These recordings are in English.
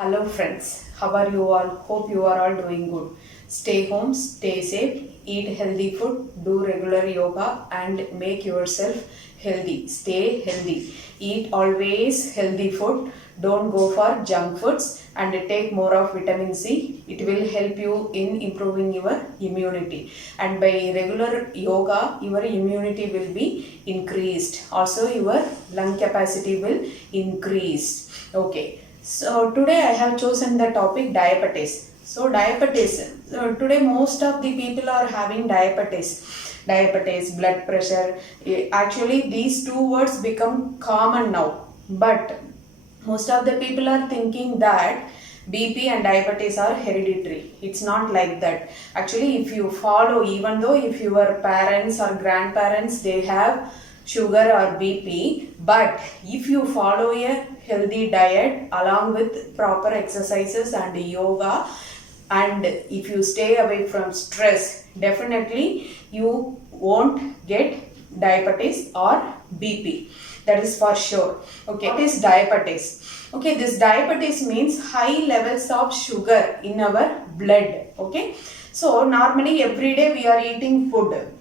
Hello friends, how are you all? Hope you are all doing good. Stay home, stay safe, eat healthy food, do regular yoga and make yourself healthy. Stay healthy. Eat always healthy food. Don't go for junk foods and take more of vitamin C. It will help you in improving your immunity. And by regular yoga, your immunity will be increased. Also, your lung capacity will increase. Okay. So today I have chosen the topic diabetes. So diabetes. So today most of the people are having diabetes. Diabetes, blood pressure. Actually these two words become common now. But most of the people are thinking that BP and diabetes are hereditary. It's not like that. Actually, if you follow, even though if your parents or grandparents, they have sugar or BP, but if you follow a healthy diet along with proper exercises and yoga, and if you stay away from stress, definitely you won't get diabetes or BP. That is for sure. Okay, what is diabetes? Okay, this diabetes means high levels of sugar in our blood. Okay, so normally every day we are eating food,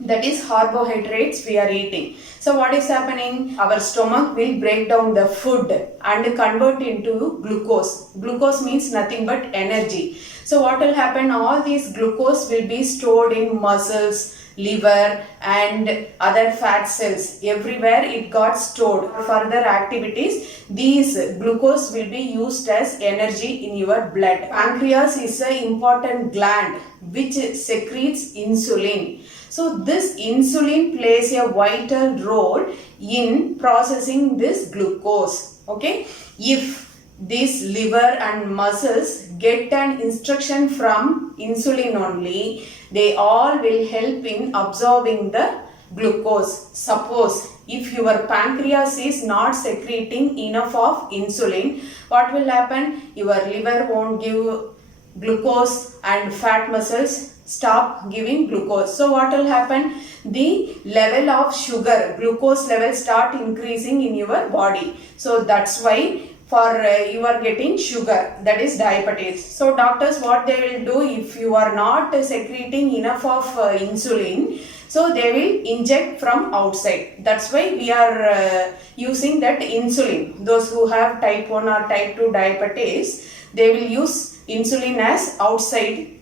that is carbohydrates we are eating. So what is happening? Our stomach will break down the food and convert into glucose. Glucose means nothing but energy. So what will happen? All these glucose will be stored in muscles, liver and other fat cells. Everywhere it got stored. For further activities, these glucose will be used as energy in your blood. Pancreas is an important gland which secretes insulin. So this insulin plays a vital role in processing this glucose. Okay, if these liver and muscles get an instruction from insulin only, they all will help in absorbing the glucose. Suppose if your pancreas is not secreting enough of insulin, what will happen? Your liver won't give glucose and fat muscles stop giving glucose. So what will happen? The level of sugar, glucose level start increasing in your body. So that's why for you are getting sugar, that is diabetes. So doctors, what they will do if you are not secreting enough of insulin, so they will inject from outside. That's why we are using that insulin. Those who have type 1 or type 2 diabetes, they will use insulin as outside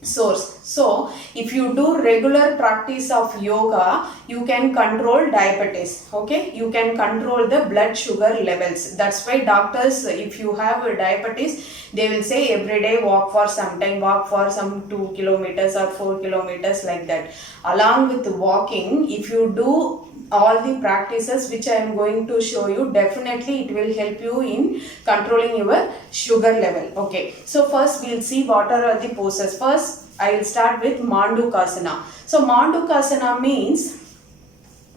source. So if you do regular practice of yoga, you can control diabetes. Okay, you can control the blood sugar levels. That's why doctors, if you have diabetes, they will say every day walk for some time, walk for some 2 kilometers or 4 kilometers, like that. Along with walking, if you do all the practices which I am going to show you, definitely it will help you in controlling your sugar level. Okay, so first we will see what are the poses. First I will start with Mandukasana. So Mandukasana means,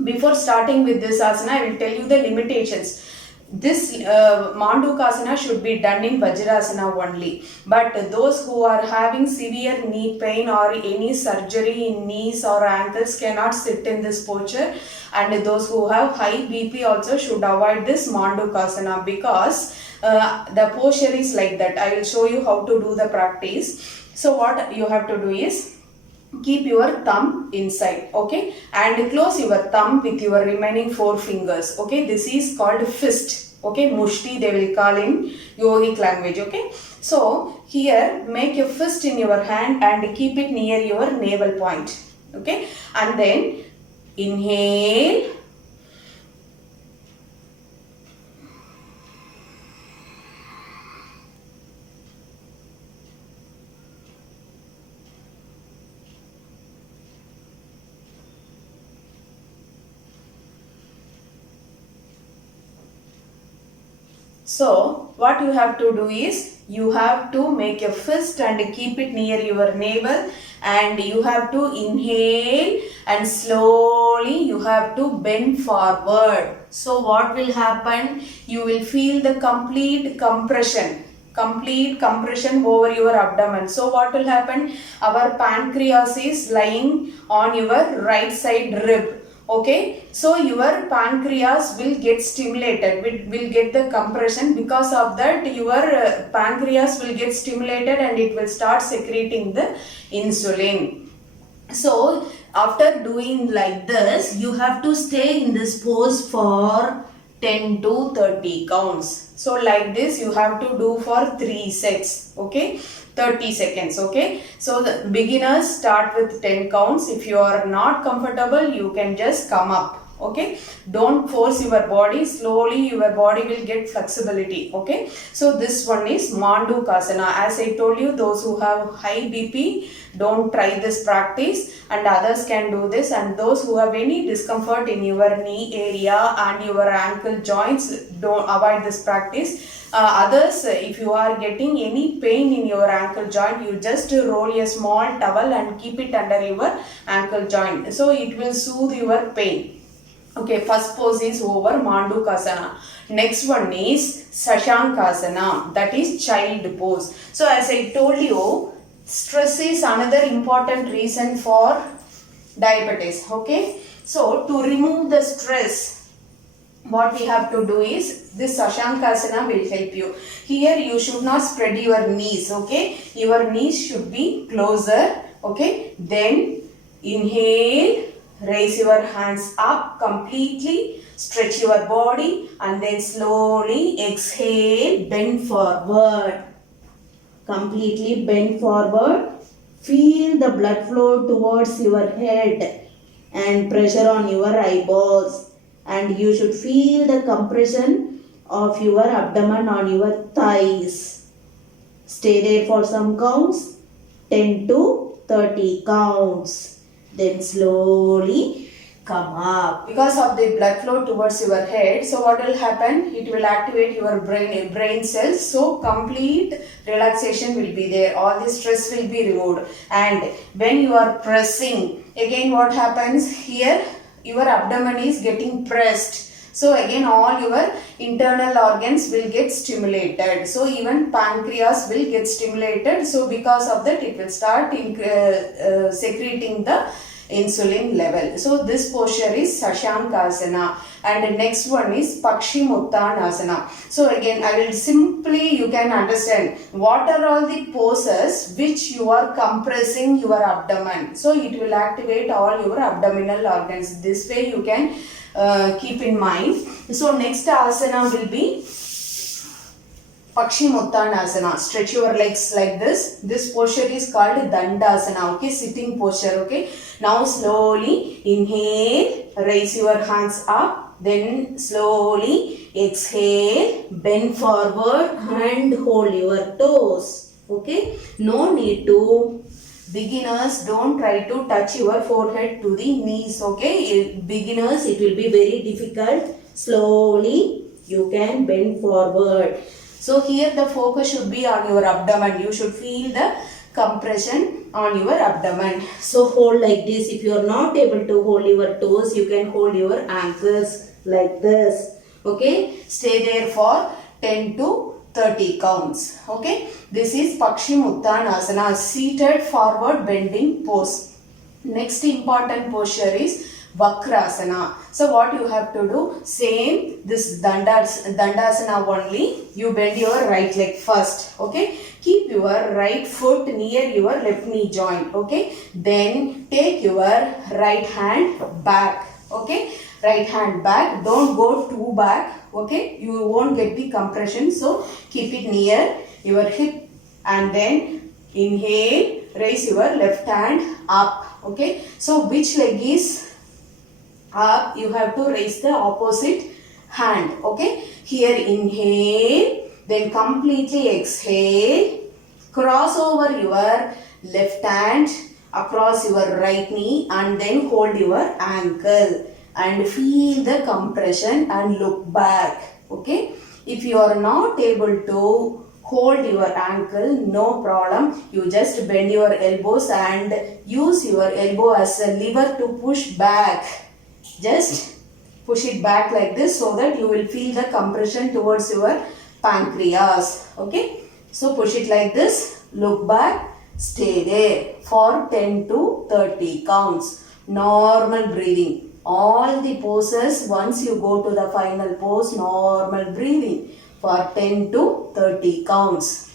before starting with this asana, I will tell you the limitations. This Mandukasana should be done in Vajrasana only. But those who are having severe knee pain or any surgery in knees or ankles cannot sit in this posture. And those who have high BP also should avoid this Mandukasana, because the posture is like that. I will show you how to do the practice. So what you have to do is, keep your thumb inside, okay, and close your thumb with your remaining 4 fingers. Okay, this is called fist. Okay, mushti they will call in yogic language. Okay, so here make a fist in your hand and keep it near your navel point. Okay, and then inhale, so what you have to do is, you have to make a fist and keep it near your navel, and you have to inhale and slowly you have to bend forward. So what will happen? You will feel the complete compression over your abdomen. So what will happen? Our pancreas is lying on your right side rib. Okay, so your pancreas will get stimulated, will get the compression. Because of that, your pancreas will get stimulated and it will start secreting the insulin. So after doing like this, you have to stay in this pose for 10 to 30 counts. So like this you have to do for 3 sets. Okay, 30 seconds. Okay, so the beginners start with 10 counts. If you are not comfortable, you can just come up. Okay, don't force your body. Slowly your body will get flexibility. Okay, so this one is Mandukasana. As I told you, those who have high BP, don't try this practice, and others can do this. And those who have any discomfort in your knee area and your ankle joints, don't avoid this practice. Others, if you are getting any pain in your ankle joint, you just roll a small towel and keep it under your ankle joint, so it will soothe your pain. Okay, first pose is over, Mandukasana. Next one is Sashankasana, that is child pose. So as I told you, stress is another important reason for diabetes. Okay, so to remove the stress, what we have to do is this Sashankasana will help you. Here you should not spread your knees. Okay, your knees should be closer. Okay, then inhale, raise your hands up completely, stretch your body, and then slowly exhale, bend forward. Completely bend forward. Feel the blood flow towards your head and pressure on your eyeballs. And you should feel the compression of your abdomen on your thighs. Stay there for some counts, 10 to 30 counts. Then slowly come up. Because of the blood flow towards your head, so what will happen? It will activate your brain cells. So complete relaxation will be there. All the stress will be removed. And when you are pressing, again what happens here? Your abdomen is getting pressed. So again all your internal organs will get stimulated. So even pancreas will get stimulated. So because of that, it will start secreting the insulin level. So this posture is Sashankasana. And the next one is Pakshimuttanasana. So again I will simply, you can understand what are all the poses which you are compressing your abdomen. So it will activate all your abdominal organs. This way you can keep in mind. So next asana will be Pakshimuttanasana. Stretch your legs like this. This posture is called Dandasana. Okay, sitting posture. Okay, now slowly inhale, raise your hands up, then slowly exhale, bend forward and hold your toes. Okay, no need to, beginners, don't try to touch your forehead to the knees. Okay, beginners, it will be very difficult. Slowly you can bend forward. So here the focus should be on your abdomen. You should feel the compression on your abdomen. So hold like this. If you are not able to hold your toes, you can hold your ankles like this. Okay, stay there for 10 to 30 counts. Okay, this is Pakshimuttanasana, seated forward bending pose. Next important posture is Vakrasana. So what you have to do, same this Dandasana only. You bend your right leg first. Okay, keep your right foot near your left knee joint. Okay, then take your right hand back. Okay, right hand back, don't go too back. Okay, you won't get the compression, so keep it near your hip, and then inhale, raise your left hand up. Okay, so which leg is up? You have to raise the opposite hand. Okay, here inhale, then completely exhale, cross over your left hand across your right knee, and then hold your ankle and feel the compression and look back. Okay, if you are not able to hold your ankle, no problem, you just bend your elbows and use your elbow as a lever to push back. Just push it back like this, so that you will feel the compression towards your pancreas. Okay, so push it like this, look back, stay there for 10 to 30 counts. Normal breathing. all the poses. Once you go to the final pose, normal breathing for 10 to 30 counts.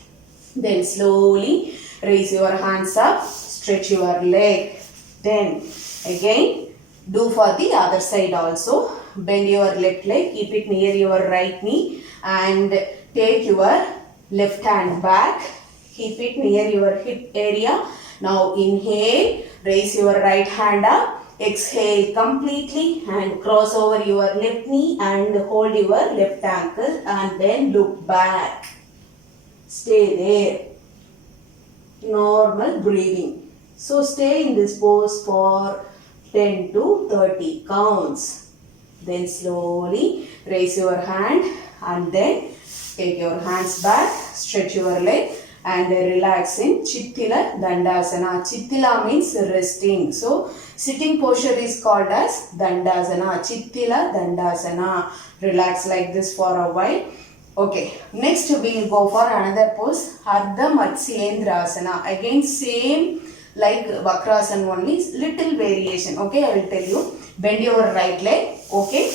Then slowly raise your hands up, stretch your leg. Then again do for the other side also. Bend your left leg, keep it near your right knee and take your left hand back. Keep it near your hip area. Now inhale, raise your right hand up. Exhale completely and cross over your left knee and hold your left ankle and then look back. Stay there. Normal breathing. So stay in this pose for 10 to 30 counts. Then slowly raise your hand and then take your hands back, stretch your leg and relax in Chittila Dandasana. Chittila means resting. So sitting posture is called as Dandasana. Chittila Dandasana. Relax like this for a while. Okay, next we will go for another pose, Ardha Matsyendrasana. Again same like Vakrasana only, little variation. Okay, I will tell you. Bend your right leg. Okay.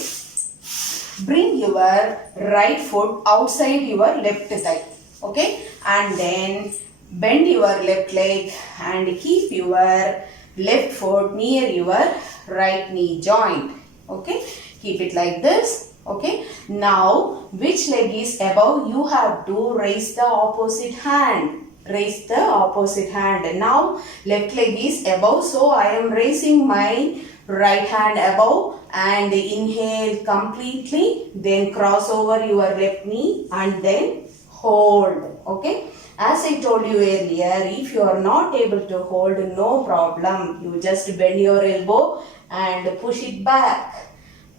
Bring your right foot outside your left thigh. Okay. And then bend your left leg and keep your left foot near your right knee joint. Okay. Keep it like this. Okay. Now, which leg is above? You have to raise the opposite hand. Raise the opposite hand. Now, left leg is above. So, I am raising my right hand above and inhale completely. Then cross over your left knee and then hold. Okay. As I told you earlier, if you are not able to hold, no problem. You just bend your elbow and push it back.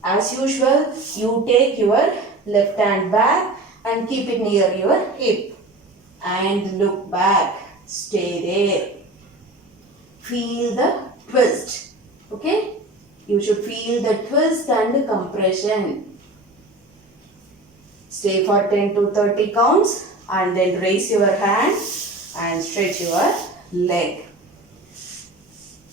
As usual, you take your left hand back and keep it near your hip and look back. Stay there. Feel the twist. Okay? You should feel the twist and compression. Stay for 10 to 30 counts and then raise your hand and stretch your leg.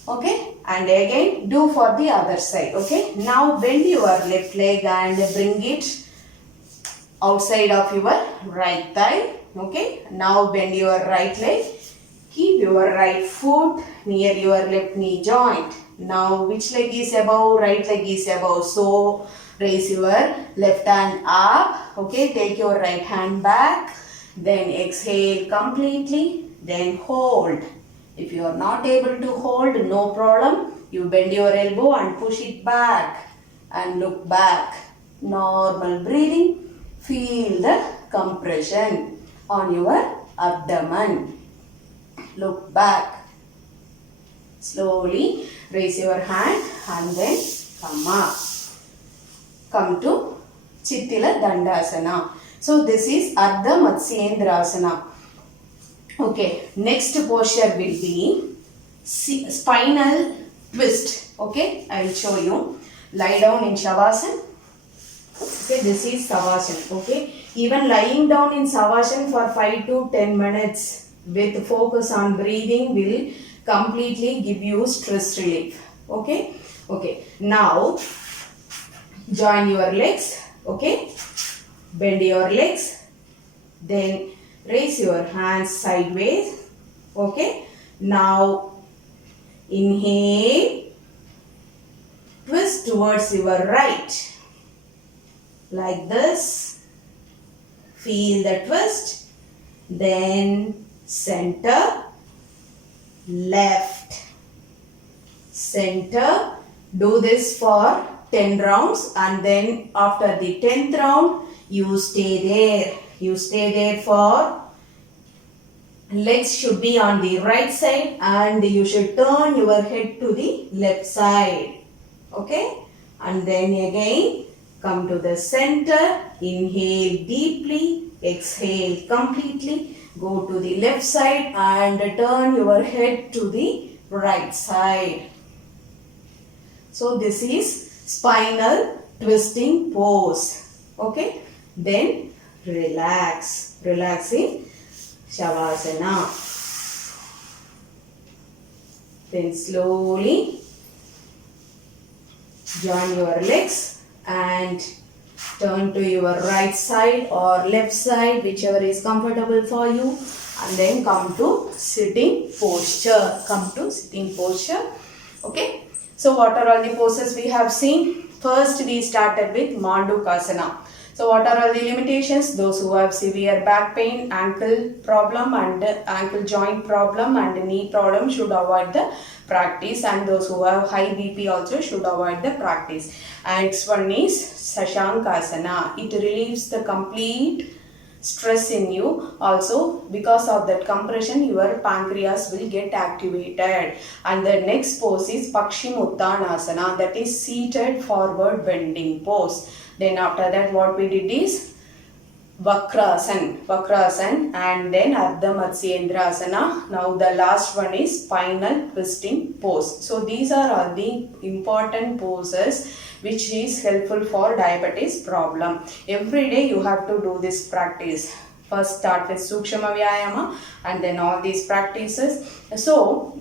Okay, and again do for the other side. Okay, now bend your left leg and bring it outside of your right thigh. Okay, now bend your right leg. Keep your right foot near your left knee joint. Now which leg is above? Right leg is above. So raise your left hand up. Okay, take your right hand back. Then exhale completely. Then hold. If you are not able to hold, no problem. You bend your elbow and push it back and look back. Normal breathing. Feel the compression on your abdomen. Look back. Slowly raise your hand and then come up. Come to Chittila Dandasana. So this is Ardha Matsyendrasana. Okay, next posture will be spinal twist. Okay, I will show you. Lie down in Shavasana. Okay, this is Savasana. Okay, even lying down in Savasana for 5 to 10 minutes with focus on breathing will completely give you stress relief. Okay, okay. Now join your legs. Okay, bend your legs. Then raise your hands sideways. Okay. Now inhale. Twist towards your right. Like this. Feel the twist. Then center. Left. Center. Do this for 10 rounds and then after the 10th round you stay there. You stay there for legs should be on the right side and you should turn your head to the left side. Okay? And then again come to the center. Inhale deeply. Exhale completely. Go to the left side and turn your head to the right side. So this is spinal twisting pose. Okay? Then relax. Relax in Shavasana. Then slowly Join your legs and turn to your right side or left side, whichever is comfortable for you, and then come to sitting posture. Come to sitting posture. Okay. So what are all the poses we have seen? First we started with Mandukasana. So what are all the limitations? Those who have severe back pain, ankle problem and ankle joint problem and knee problem should avoid the practice, and those who have high BP also should avoid the practice. And next one is Sashankasana. It relieves the complete stress in you. Also because of that compression your pancreas will get activated. And the next pose is Pakshimuttanasana, that is seated forward bending pose. Then after that what we did is Vakrasan and then Ardha Matsyendrasana. Now the last one is spinal twisting pose. So these are all the important poses which is helpful for diabetes problem. Every day you have to do this practice. First start with Sukshma vyayama and then all these practices. So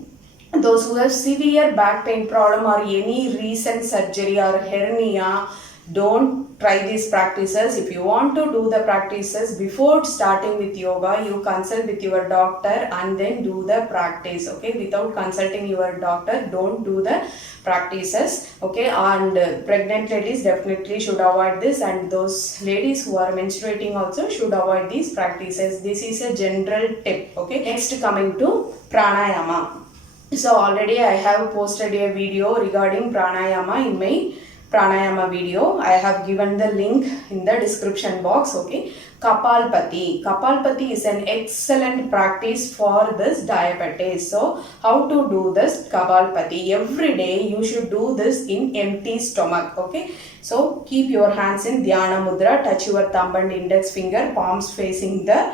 those who have severe back pain problem or any recent surgery or hernia, don't try these practices. If you want to do the practices before starting with yoga, you consult with your doctor and then do the practice. Okay, without consulting your doctor, don't do the practices. Okay, and pregnant ladies definitely should avoid this, and those ladies who are menstruating also should avoid these practices. This is a general tip. Okay, next coming to pranayama. So already I have posted a video regarding pranayama in my Pranayama video. I have given the link in the description box. Okay, Kapalpathi. Kapalpathi is an excellent practice for this diabetes. So how to do this Kapalpathi? Every day you should do this in empty stomach. Okay, so keep your hands in Dhyana mudra, touch your thumb and index finger, palms facing the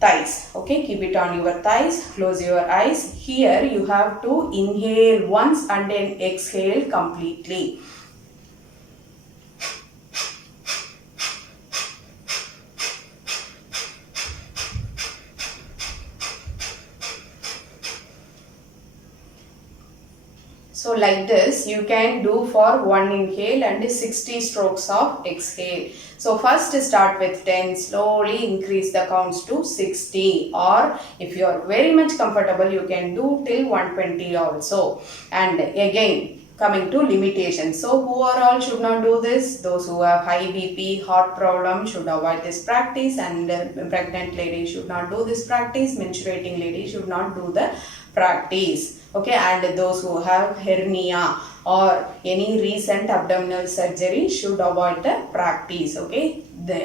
thighs. Okay, keep it on your thighs, close your eyes. Here you have to inhale once and then exhale completely. So like this you can do for one inhale and 60 strokes of exhale. So first start with 10, slowly increase the counts to 60, or if you are very much comfortable you can do till 120 also. And again coming to limitations. So who are all should not do this? Those who have high BP, heart problem should avoid this practice, and pregnant ladies should not do this practice, menstruating ladies should not do the practice. Okay, and those who have hernia or any recent abdominal surgery should avoid the practice. Okay,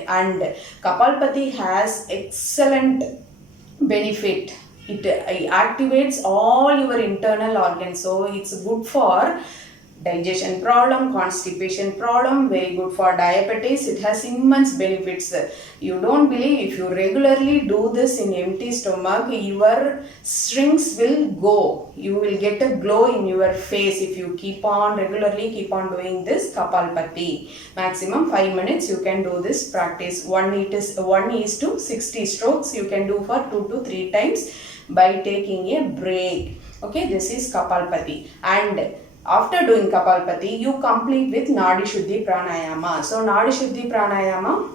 and Kapalpathi has excellent benefit. It activates all your internal organs, so it's good for digestion problem, constipation problem, very good for diabetes. It has immense benefits. You don't believe, if you regularly do this in empty stomach, your strings will go. You will get a glow in your face if you keep on doing this Kapalpathi. Maximum 5 minutes you can do this practice. 1 is to 60 strokes you can do for 2 to 3 times by taking a break. Okay, this is Kapalpathi. And after doing Kapalpathi, you complete with Nadi Shuddhi Pranayama. So Nadi Shuddhi Pranayama,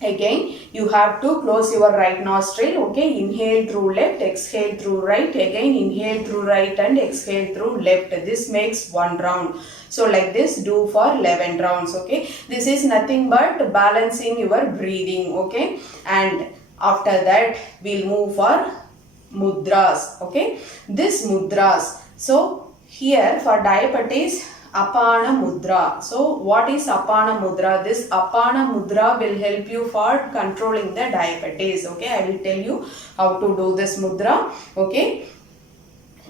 again you have to close your right nostril. Okay, inhale through left, exhale through right, again inhale through right and exhale through left. This makes 1 round. So like this do for 11 rounds. Okay, this is nothing but balancing your breathing. Okay, and after that we'll move for mudras. Okay, this mudras. So here for diabetes, Apana Mudra. So what is Apana Mudra? This Apana Mudra will help you for controlling the diabetes. Okay, I will tell you how to do this mudra. Okay,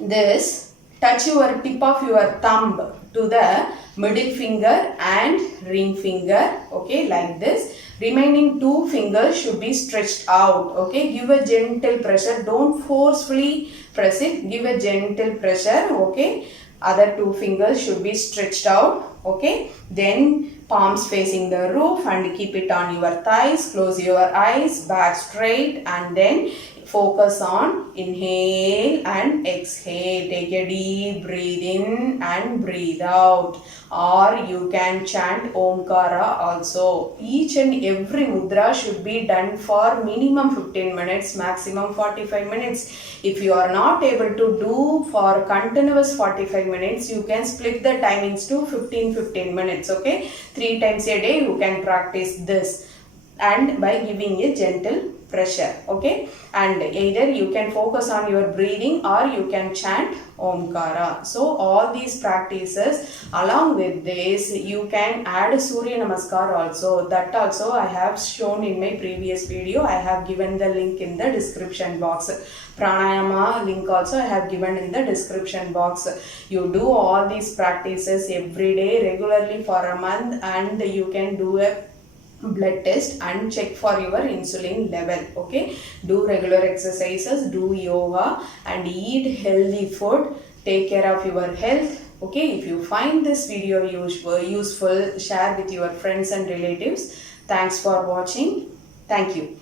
this, touch your tip of your thumb to the middle finger and ring finger. Okay, like this. Remaining 2 fingers should be stretched out. Okay, give a gentle pressure. Don't forcefully press it. Give a gentle pressure. Okay, other 2 fingers should be stretched out. Okay, then palms facing the roof and keep it on your thighs. Close your eyes, back straight, and then focus on inhale and exhale. Take a deep breathe in and breathe out. Or you can chant Omkara also. Each and every mudra should be done for minimum 15 minutes, maximum 45 minutes. If you are not able to do for continuous 45 minutes, you can split the timings to 15 minutes. Okay, 3 times a day you can practice this, and by giving a gentle pressure. Okay, and either you can focus on your breathing or you can chant Omkara. So all these practices, along with this you can add Suryanamaskar also. That also I have shown in my previous video. I have given the link in the description box. Pranayama link also I have given in the description box. You do all these practices every day regularly for a month, and you can do a blood test and check for your insulin level. Okay, do regular exercises, do yoga, and eat healthy food. Take care of your health. Okay, if you find this video useful, share with your friends and relatives. Thanks for watching. Thank you.